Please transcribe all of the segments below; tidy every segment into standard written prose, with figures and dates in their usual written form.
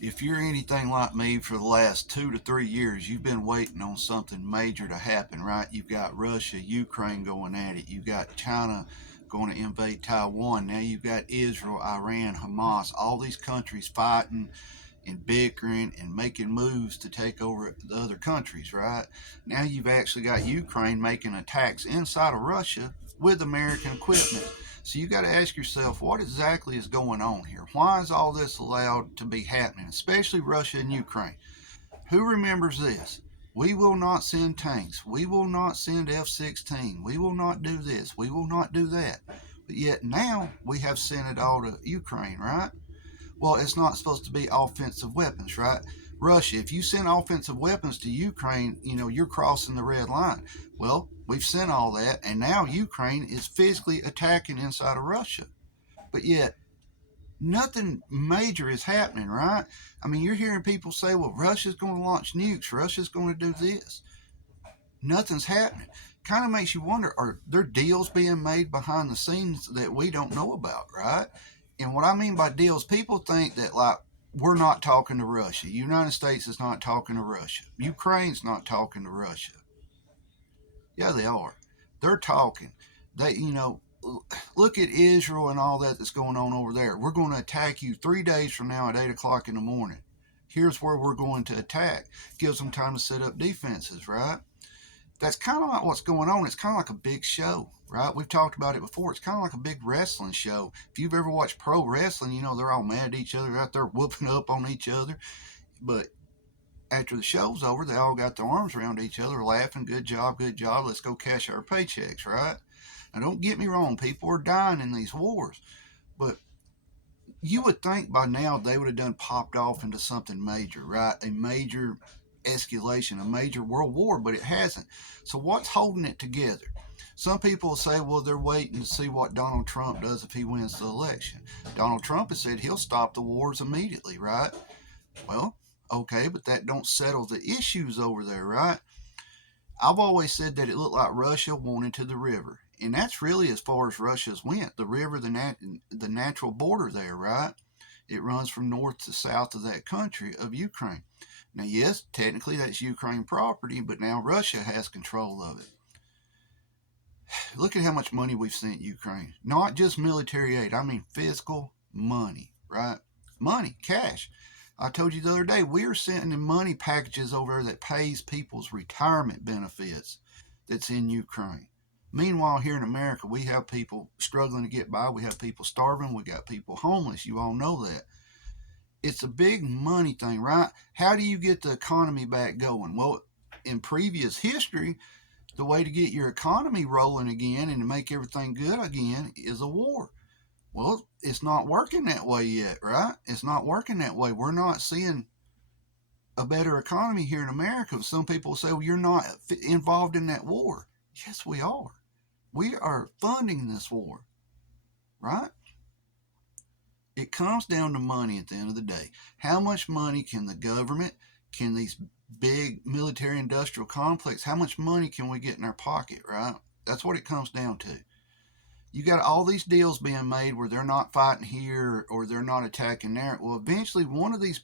If you're anything like me, for the last 2 to 3 years, you've been waiting on something major to happen, right? You've got Russia, Ukraine going at it. You've got China going to invade Taiwan. Now you've got Israel, Iran, Hamas, all these countries fighting and bickering and making moves to take over the other countries, right? Now you've actually got Ukraine making attacks inside of Russia with American equipment. So you got to ask yourself, what exactly is going on here? Why is all this allowed to be happening, especially Russia and Ukraine? Who remembers this? We will not send tanks. We will not send F-16. We will not do this. We will not do that. But yet now we have sent it all to Ukraine, right? Well, it's not supposed to be offensive weapons, right? Russia, if you send offensive weapons to Ukraine, you're crossing the red line. Well, we've sent all that, and now Ukraine is physically attacking inside of Russia. But yet, nothing major is happening, right? I mean, you're hearing people say, well, Russia's going to launch nukes, Russia's going to do this. Nothing's happening. Kind of makes you wonder, are there deals being made behind the scenes that we don't know about, right? And what I mean by deals, people think that, like, we're not talking to Russia. The United States is not talking to Russia. Ukraine's not talking to Russia. Yeah, they are. They're talking. They, look at Israel and all that that's going on over there. We're going to attack you 3 days from now at 8 o'clock in the morning. Here's where we're going to attack. Gives them time to set up defenses, right? That's kind of like what's going on. It's kind of like a big show, right? We've talked about it before. It's kind of like a big wrestling show. If you've ever watched pro wrestling, they're all mad at each other out there whooping up on each other. But after the show's over, they all got their arms around each other, laughing, good job, let's go cash our paychecks, right? Now, don't get me wrong, people are dying in these wars, but you would think by now they would have done popped off into something major, right? A major escalation, a major world war, but it hasn't. So what's holding it together? Some people will say, well, they're waiting to see what Donald Trump does if he wins the election. Donald Trump has said he'll stop the wars immediately, right? Well, okay, but that don't settle the issues over there, right? I've always said that it looked like Russia wanted to the river, and that's really as far as Russia's went. The river, the natural border there, right? It runs from north to south of that country of Ukraine. Now, yes, technically that's Ukraine property, but now Russia has control of it. Look at how much money we've sent Ukraine. Not just military aid, I mean physical money, right? Money, cash. I told you the other day, we are sending money packages over there that pays people's retirement benefits that's in Ukraine. Meanwhile, here in America, we have people struggling to get by. We have people starving. We got people homeless. You all know that. It's a big money thing, right? How do you get the economy back going? Well, in previous history, the way to get your economy rolling again and to make everything good again is a war. Well, it's not working that way yet, right? It's not working that way. We're not seeing a better economy here in America. Some people say, well, you're not involved in that war. Yes, we are. We are funding this war, right? It comes down to money at the end of the day. How much money can the government, can these big military industrial complex, how much money can we get in our pocket, right? That's what it comes down to. You got all these deals being made where they're not fighting here or they're not attacking there. Well, eventually one of these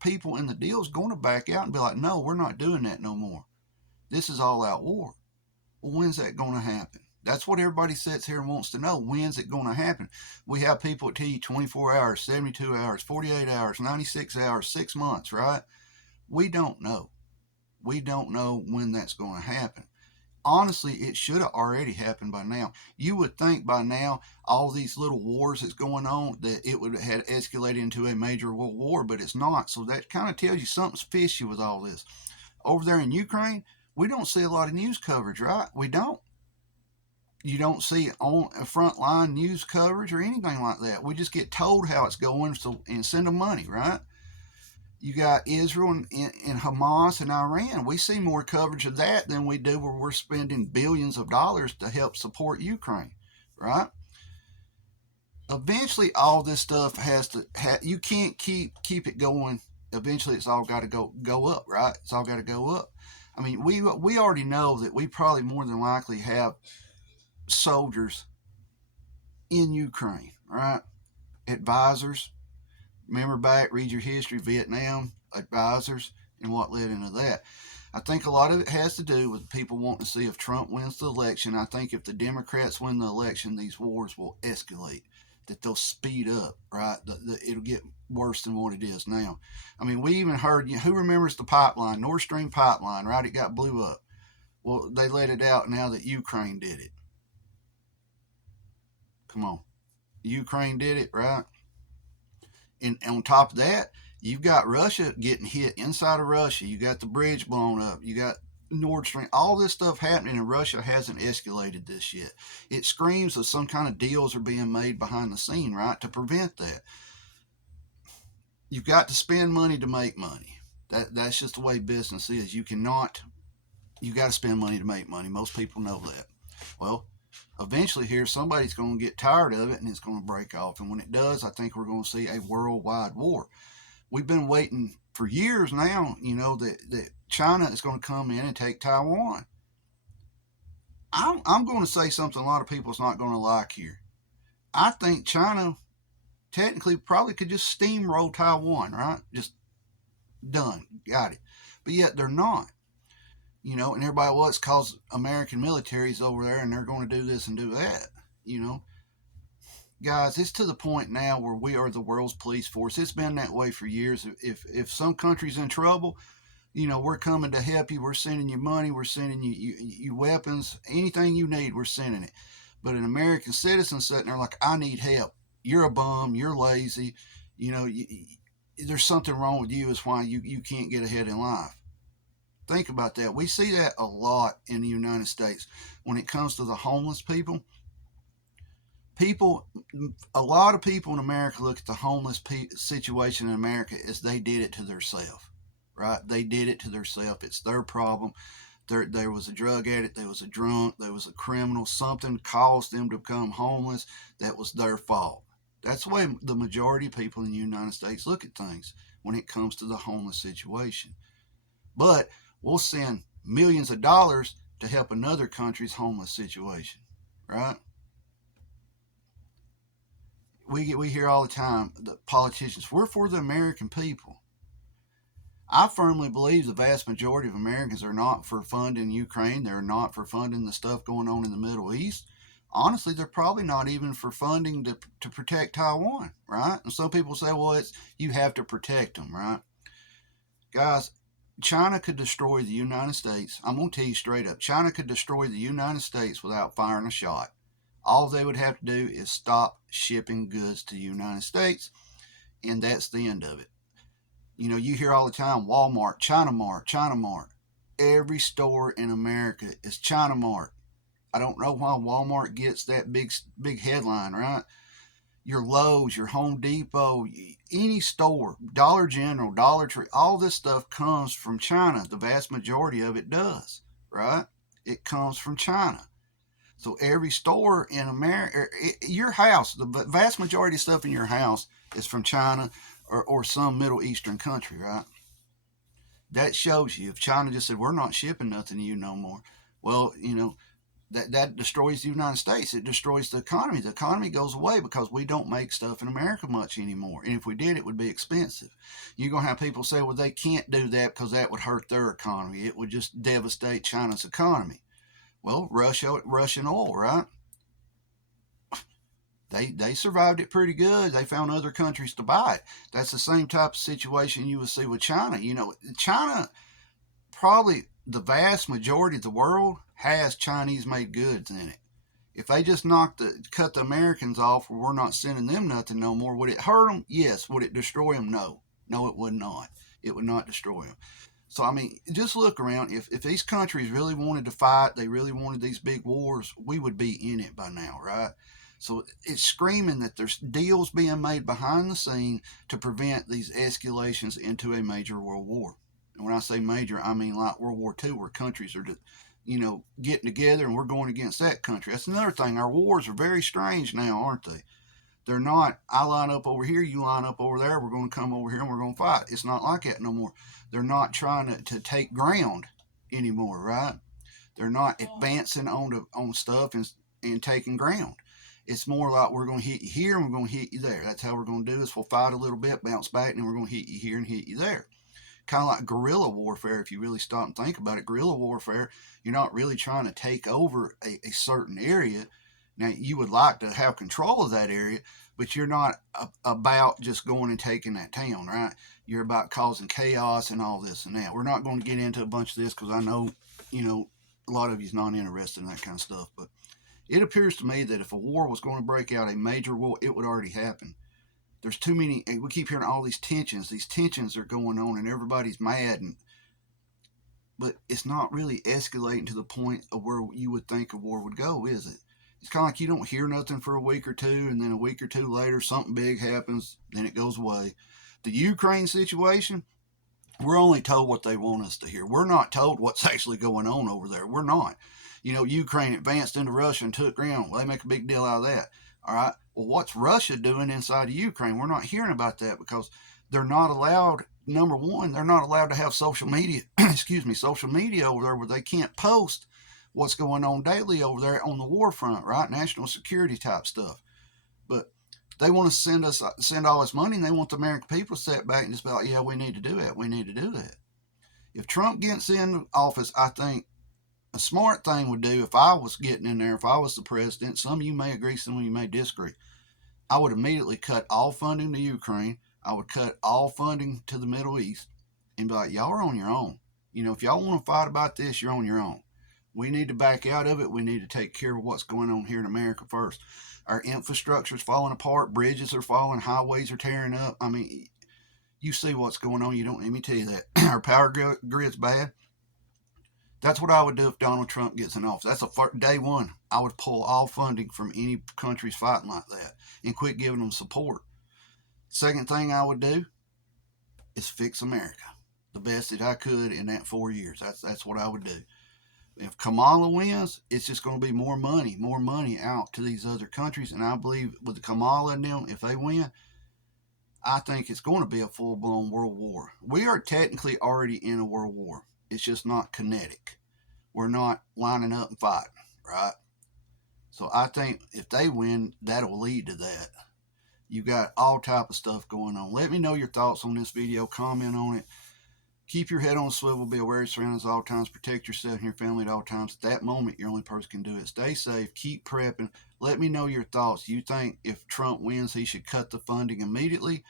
people in the deal is going to back out and be like, no, we're not doing that no more. This is all out war. Well, when's that going to happen? That's what everybody sits here and wants to know. When's it going to happen? We have people that tell you 24 hours, 72 hours, 48 hours, 96 hours, 6 months, right? We don't know. We don't know when that's going to happen. Honestly, it should have already happened by now. You would think by now, all these little wars that's going on, that it would have escalated into a major world war, but it's not. So that kind of tells you something's fishy with all this. Over there in Ukraine, we don't see a lot of news coverage, right? We don't. You don't see on frontline news coverage or anything like that. We just get told how it's going and send them money, right? You got Israel and Hamas and Iran. We see more coverage of that than we do where we're spending billions of dollars to help support Ukraine, right? Eventually, all this stuff has to. You can't keep it going. Eventually, it's all got to go up, right? It's all got to go up. I mean, we already know that we probably more than likely have soldiers in Ukraine, right? Advisors. Remember back, read your history, Vietnam advisors, and what led into that. I think a lot of it has to do with people wanting to see if Trump wins the election. I think if the Democrats win the election, these wars will escalate, that they'll speed up, right? It'll get worse than what it is now. I mean, we even heard, who remembers the pipeline, Nord Stream pipeline, right? It got blew up. Well, they let it out now that Ukraine did it. Come on. Ukraine did it, right? And on top of that, you've got Russia getting hit inside of Russia. You got the bridge blown up. You got Nord Stream. All this stuff happening, and Russia hasn't escalated this yet. It screams that some kind of deals are being made behind the scene, right, to prevent that. You've got to spend money to make money. That's just the way business is. You cannot. You got to spend money to make money. Most people know that. Well, eventually here somebody's going to get tired of it and it's going to break off. And when it does, I think we're going to see a worldwide war. We've been waiting for years now, that China is going to come in and take Taiwan. I'm going to say something a lot of people's not going to like here. I think China technically probably could just steamroll Taiwan, right? Just done, got it. But yet they're not. And everybody, well, it's because American military's over there and they're going to do this and do that. You know, guys, it's to the point now where we are the world's police force. It's been that way for years. If some country's in trouble, we're coming to help you. We're sending you money. We're sending you weapons. Anything you need, we're sending it. But an American citizen sitting there like, I need help. You're a bum. You're lazy. There's something wrong with you. Is why you can't get ahead in life. Think about that. We see that a lot in the United States when it comes to the homeless people. People, a lot of people in America look at the homeless situation in America as they did it to themselves, right? They did it to themselves. It's their problem. There was a drug addict, there was a drunk, there was a criminal. Something caused them to become homeless. That was their fault. That's the way the majority of people in the United States look at things when it comes to the homeless situation. But we'll send millions of dollars to help another country's homeless situation, right? We hear all the time the politicians, we're for the American people. I firmly believe the vast majority of Americans are not for funding Ukraine. They're not for funding the stuff going on in the Middle East. Honestly, they're probably not even for funding to protect Taiwan, right? And some people say, well, you have to protect them, right? Guys, China could destroy the United States. I'm going to tell you straight up, China could destroy the United States without firing a shot. All they would have to do is stop shipping goods to the United States, and that's the end of it. You hear all the time Walmart, China Mart, China Mart. Every store in America is China Mart. I don't know why Walmart gets that big headline, right? Your Lowe's, your Home Depot, any store, Dollar General, Dollar Tree, all this stuff comes from China. The vast majority of it does, right? It comes from China. So every store in America, your house, the vast majority of stuff in your house is from China or some Middle Eastern country, right? That shows you if China just said, we're not shipping nothing to you no more. Well, that destroys the United States. It destroys the economy. The economy goes away because we don't make stuff in America much anymore. And if we did, it would be expensive. You're going to have people say, well, they can't do that because that would hurt their economy. It would just devastate China's economy. Well, Russian oil, right? They survived it pretty good. They found other countries to buy it. That's the same type of situation you would see with China. China, probably the vast majority of the world has Chinese made goods in it. If they just cut the Americans off, where we're not sending them nothing no more, would it hurt them? Yes. Would it destroy them? No. No, it would not. It would not destroy them. So, I mean, just look around. If these countries really wanted to fight, they really wanted these big wars, we would be in it by now, right? So it's screaming that there's deals being made behind the scene to prevent these escalations into a major world war. And when I say major, I mean like World War II, where countries are, getting together and we're going against that country. That's another thing. Our wars are very strange now, aren't they? They're not, I line up over here, you line up over there, we're going to come over here and we're going to fight. It's not like that no more. They're not trying to take ground anymore, right? They're not advancing on stuff and taking ground. It's more like we're going to hit you here and we're going to hit you there. That's how we're going to do this. We'll fight a little bit, bounce back, and then we're going to hit you here and hit you there. Kind of like guerrilla warfare, if you really stop and think about it. Guerrilla warfare, you're not really trying to take over a certain area. Now, you would like to have control of that area, but you're not about just going and taking that town, right? You're about causing chaos and all this and that. We're not going to get into a bunch of this because I know, a lot of you's not interested in that kind of stuff. But it appears to me that if a war was going to break out, a major war, it would already happen. There's too many. We keep hearing all these tensions. These tensions are going on, and everybody's mad. But it's not really escalating to the point of where you would think a war would go, is it? It's kind of like you don't hear nothing for a week or two, and then a week or two later, something big happens, then it goes away. The Ukraine situation, we're only told what they want us to hear. We're not told what's actually going on over there. We're not. Ukraine advanced into Russia and took ground. Well, they make a big deal out of that. All right. Well, what's Russia doing inside of Ukraine? We're not hearing about that because they're not allowed. Number one, they're not allowed to have social media. Social media over there where they can't post what's going on daily over there on the war front, right? National security type stuff. But they want to send all this money, and they want the American people to sit back and just be like, yeah, we need to do that. We need to do that. If Trump gets in office, I think a smart thing would do, if I was getting in there, if I was the president, some of you may agree, some of you may disagree, I would immediately cut all funding to Ukraine. I would cut all funding to the Middle East and be like, y'all are on your own. If y'all want to fight about this, you're on your own. We need to back out of it. We need to take care of what's going on here in America first. Our infrastructure is falling apart. Bridges are falling. Highways are tearing up. I mean, you see what's going on. You don't need me to tell you that. Our power grid's bad. That's what I would do if Donald Trump gets in office. That's day one. I would pull all funding from any countries fighting like that and quit giving them support. Second thing I would do is fix America the best that I could in that 4 years. That's what I would do. If Kamala wins, it's just going to be more money out to these other countries. And I believe with Kamala and them, if they win, I think it's going to be a full-blown world war. We are technically already in a world war. It's just not kinetic. We're not lining up and fighting, right? So I think if they win, that'll lead to that. You got all type of stuff going on. Let me know your thoughts on this video. Comment on it. Keep your head on a swivel. Be aware of your surroundings at all times. Protect yourself and your family at all times. At that moment, you're the only person can do it. Stay safe. Keep prepping. Let me know your thoughts. Do you think if Trump wins, he should cut the funding immediately?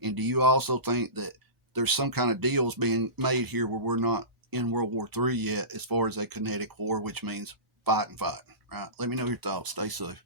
And do you also think that there's some kind of deals being made here where we're not in World War III yet as far as a kinetic war, which means fighting, right? Let me know your thoughts. Stay safe.